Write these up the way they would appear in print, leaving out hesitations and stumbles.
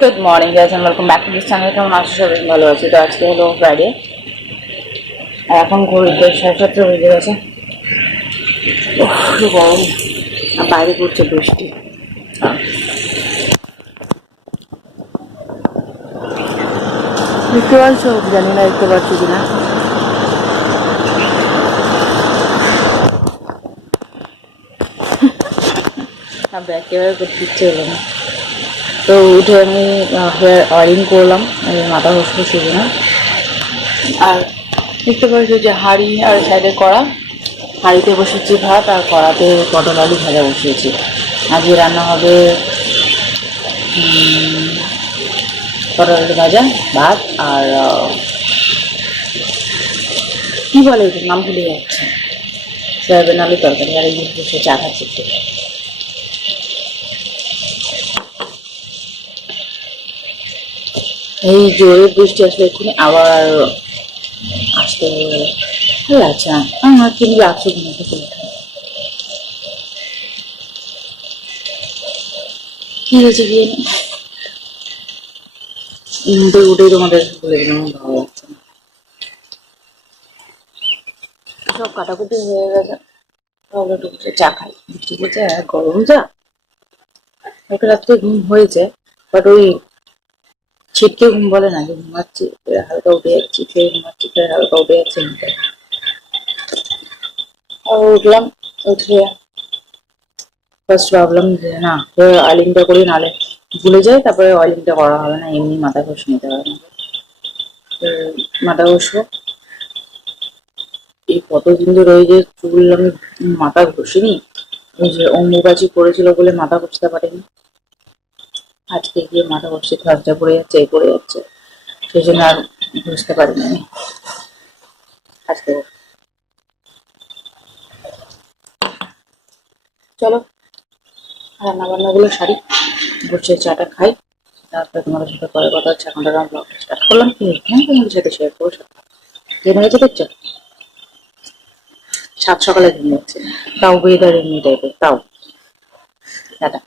Good morning guys and welcome back to this channel. কেমন আছো সবাই? ভালো আছি। তো আজকে হলো ফ্রাইডে আর এখন ঘড়িতে 7:30 বেজে গেছে। কি গরম, আর বাইরে পড়ছে বৃষ্টি। দেখতে পাচ্ছ? জানি না দেখতে পাচ্ছি কিনা। একেবারে করতে ইচ্ছে হলো না। তো উঠে আমি হেয়ার অয়েলিং করলাম, মাথা ঘষতে শুধু না। আর দেখতে পাচ্ছি যে হাঁড়ি আর সাইডে কড়া, হাঁড়িতে বসেছি ভাত আর কড়াতে পটল আলু ভাজা বসিয়েছি। আজকে রান্না হবে পটল আলু ভাজা, ভাত আর কি বলে ওটার নাম ভুলে যাচ্ছে, সয়াবিন আলু তরকারি। আর এই বসে চা খাচ্ছি একটু। এই জোরে বৃষ্টি আসলে এক্ষুনি আবার আসতে আচ্ছা আমার কিন্তু রাখছো ঘুমাতে চলে কি হয়েছে গিয়ে উঠেই তোমাদের বলে দিলাম ভালো লাগছে না। সব কাটাকুটি হয়ে গেছে, তাহলে একটু বসে চা খাই। বৃষ্টি পড়ছে আর গরম চা। একটা রাত্রে ঘুম হয়েছে, বাট ওই ছিটকে ঘুম বলে না, যে ঘুমাচ্ছি হালকা উঠে যাচ্ছি, ফের ঘুমাচ্ছি, ফের হালকা উঠে যাচ্ছে। আর উঠলাম, উঠে ফার্স্ট ভাবলাম যে না, অয়েলিংটা করি, নাহলে ভুলে যাই, তারপরে অয়েলিংটা করা হবে না, এমনি মাথা ঘষে নিতে হবে না। মাথা ঘষবো। এই কতদিন ধরে ওই যে চুল আমি মাথা ঘষিনি, ওই যে অম্বুবাচি পড়েছিল বলে মাথা ঘষতে পারিনি। আজকে গিয়ে মাথা ঘষতে খরচা পড়ে যাচ্ছে, এই পড়ে যাচ্ছে, সেই জন্য আর ঘষতে পারিনি আমি আজকে। চলো রান্না বান্নাগুলো সারি, বসে চাটা খাই, তারপরে তোমাদের সাথে পরে কথা হচ্ছে। এখন থেকে ব্লগ স্টার্ট করলাম, কি হ্যাঁ তোমাদের সাথে শেয়ার করবো। ঘেমে গেছে দেখছো, সাত সকালে ঘেমে যাচ্ছে, তাও ওয়েদার এমনি টাইপের, তাও টাটা।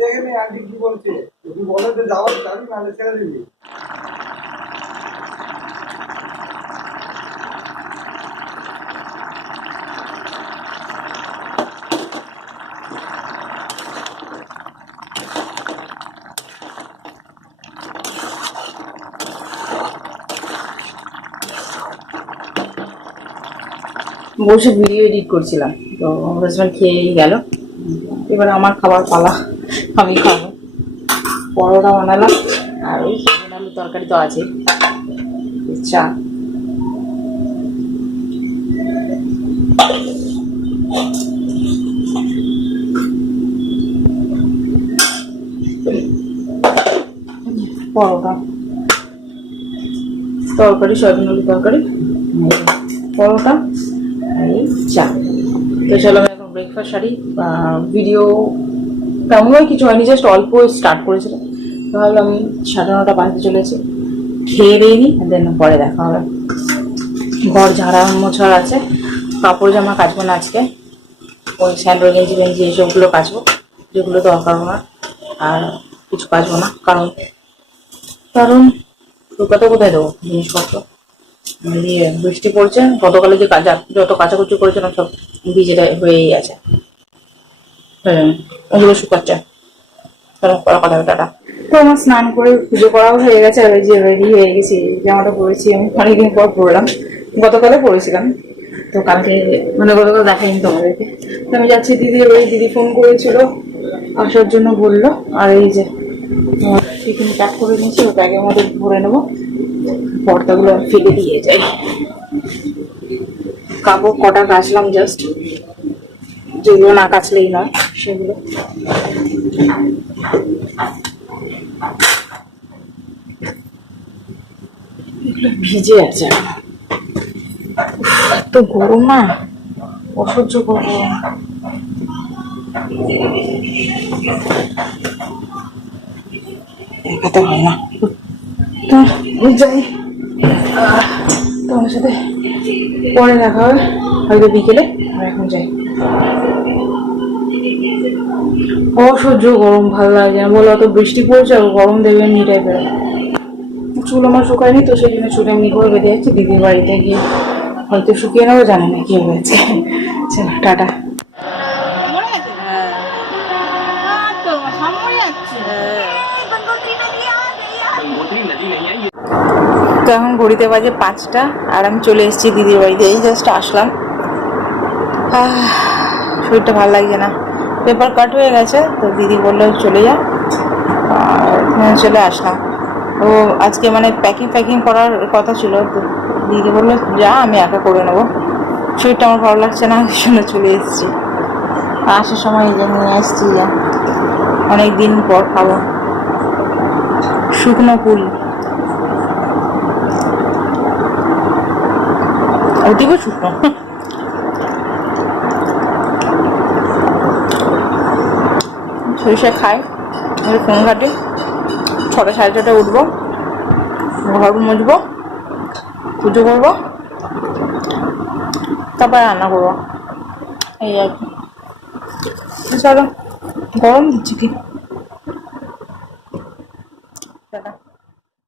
দেখে নে আন্টি কি বলছে, তুই বলে যে যাওয়ার যাবি নাহলে ছেড়ে দিবি। বসে ভিডিও এডিট করছিলাম, তো হাজব্যান্ড খেয়েই গেল। এবার আমার খাবার পালা, আমি খাবো। পরোটা বানালাম আর ওই সয়াবিন আলুর তরকারি তো আছে, চা। পরোটা, তরকারি, সয়াবিন আলুর তরকারি, পরোটা, এই চা। তো চলো আমি এখন ব্রেকফাস্ট সারি। ভিডিও তেমনভাবে কিছু হয়নি, জাস্ট অল্প স্টার্ট করেছিলাম। তাহলে আমি 9:30 বাজতে চলেছি, খেয়ে দিয়ে নিই, দেন পরে দেখা হবে। ঘর ঝাড়া মোছা আছে, কাপড় জামা কাচবো না আজকে, ওই স্যান্ডো গেঞ্জি গেঞ্জি এইসবগুলো কাচবো, যেগুলো দরকার না। আর কিছু কাচবো না, কারণ কারণ শুকাতে কোথায় দেবো জিনিসপত্র, দিয়ে বৃষ্টি পড়ছে। গতকালে যে যত কাচাকুচি করেছিলাম সব ভিজে হয়েই আছে, ওগুলো শুকাচ্ছে। কথা টাটা। তো আমার স্নান করে পুজো করাও হয়ে গেছে, আর ওই যে রেডি হয়ে গেছি। জামাটা পরেছি আমি অনেকদিন পর পরলাম, গতকালে পরেছিলাম, তো কালকে মানে গতকাল দেখাইনি তোমাদেরকে। তো আমি যাচ্ছি দিদির বাড়ি, দিদি ফোন করেছিল আসার জন্য বললো। আর এই যে টিফিন প্যাক করে নিয়েছি, ও ব্যাগের মধ্যে ভরে নেবো, পর্দাগুলো ফেলে দিয়ে যাই। কাপড় কটা কাচলাম জাস্ট, যেগুলো না কাচলেই নয় সেগুলো। ভিজে আছে, এত গরম না, অসহ্য গরম। দেখাতে হয় না, তো যাই। তোমার সাথে পরে দেখা হবে হয়তো বিকেলে। আর এখন যাই, অসহ্য গরম, ভালো লাগে না বলো। অত বৃষ্টি পড়ছে আর গরম দেবে এমনি টাইপের। চুল আমার শুকায়নি, তো সেই জন্য চুল এমনি করে বেঁধে যাচ্ছি। দিদির বাড়িতে গিয়ে হয়তো শুকিয়ে নেবো, জানি না কি হয়েছে। চলো টাটা। তো এখন ঘড়িতে বাজে 5টা, আর আমি চলে এসেছি দিদির বাড়িতে, এই জাস্ট আসলাম। শরীরটা ভালো লাগছে না, পেপার কাট হয়ে গেছে, তো দিদি বললো চলে যা, আর চলে আসলাম। তো আজকে মানে প্যাকিং করার কথা ছিল, তো দিদি বললো যা, আমি একা করে নেবো। শরীরটা আমার ভালো লাগছে না, ওই জন্য চলে এসেছি। আসার সময় এই যে নিয়ে এসেছি, অনেক দিন পর খাবো শুকনো ফুল, ওদিকেও শুকনো। সরিষা খাই, ফোন ঘাটি, 6টা 6:30 উঠবো, ঘর মুছবো, পুজো করবো, তারপরে রান্না করবো, এই আর কি। চলো, গরম দিচ্ছে কি।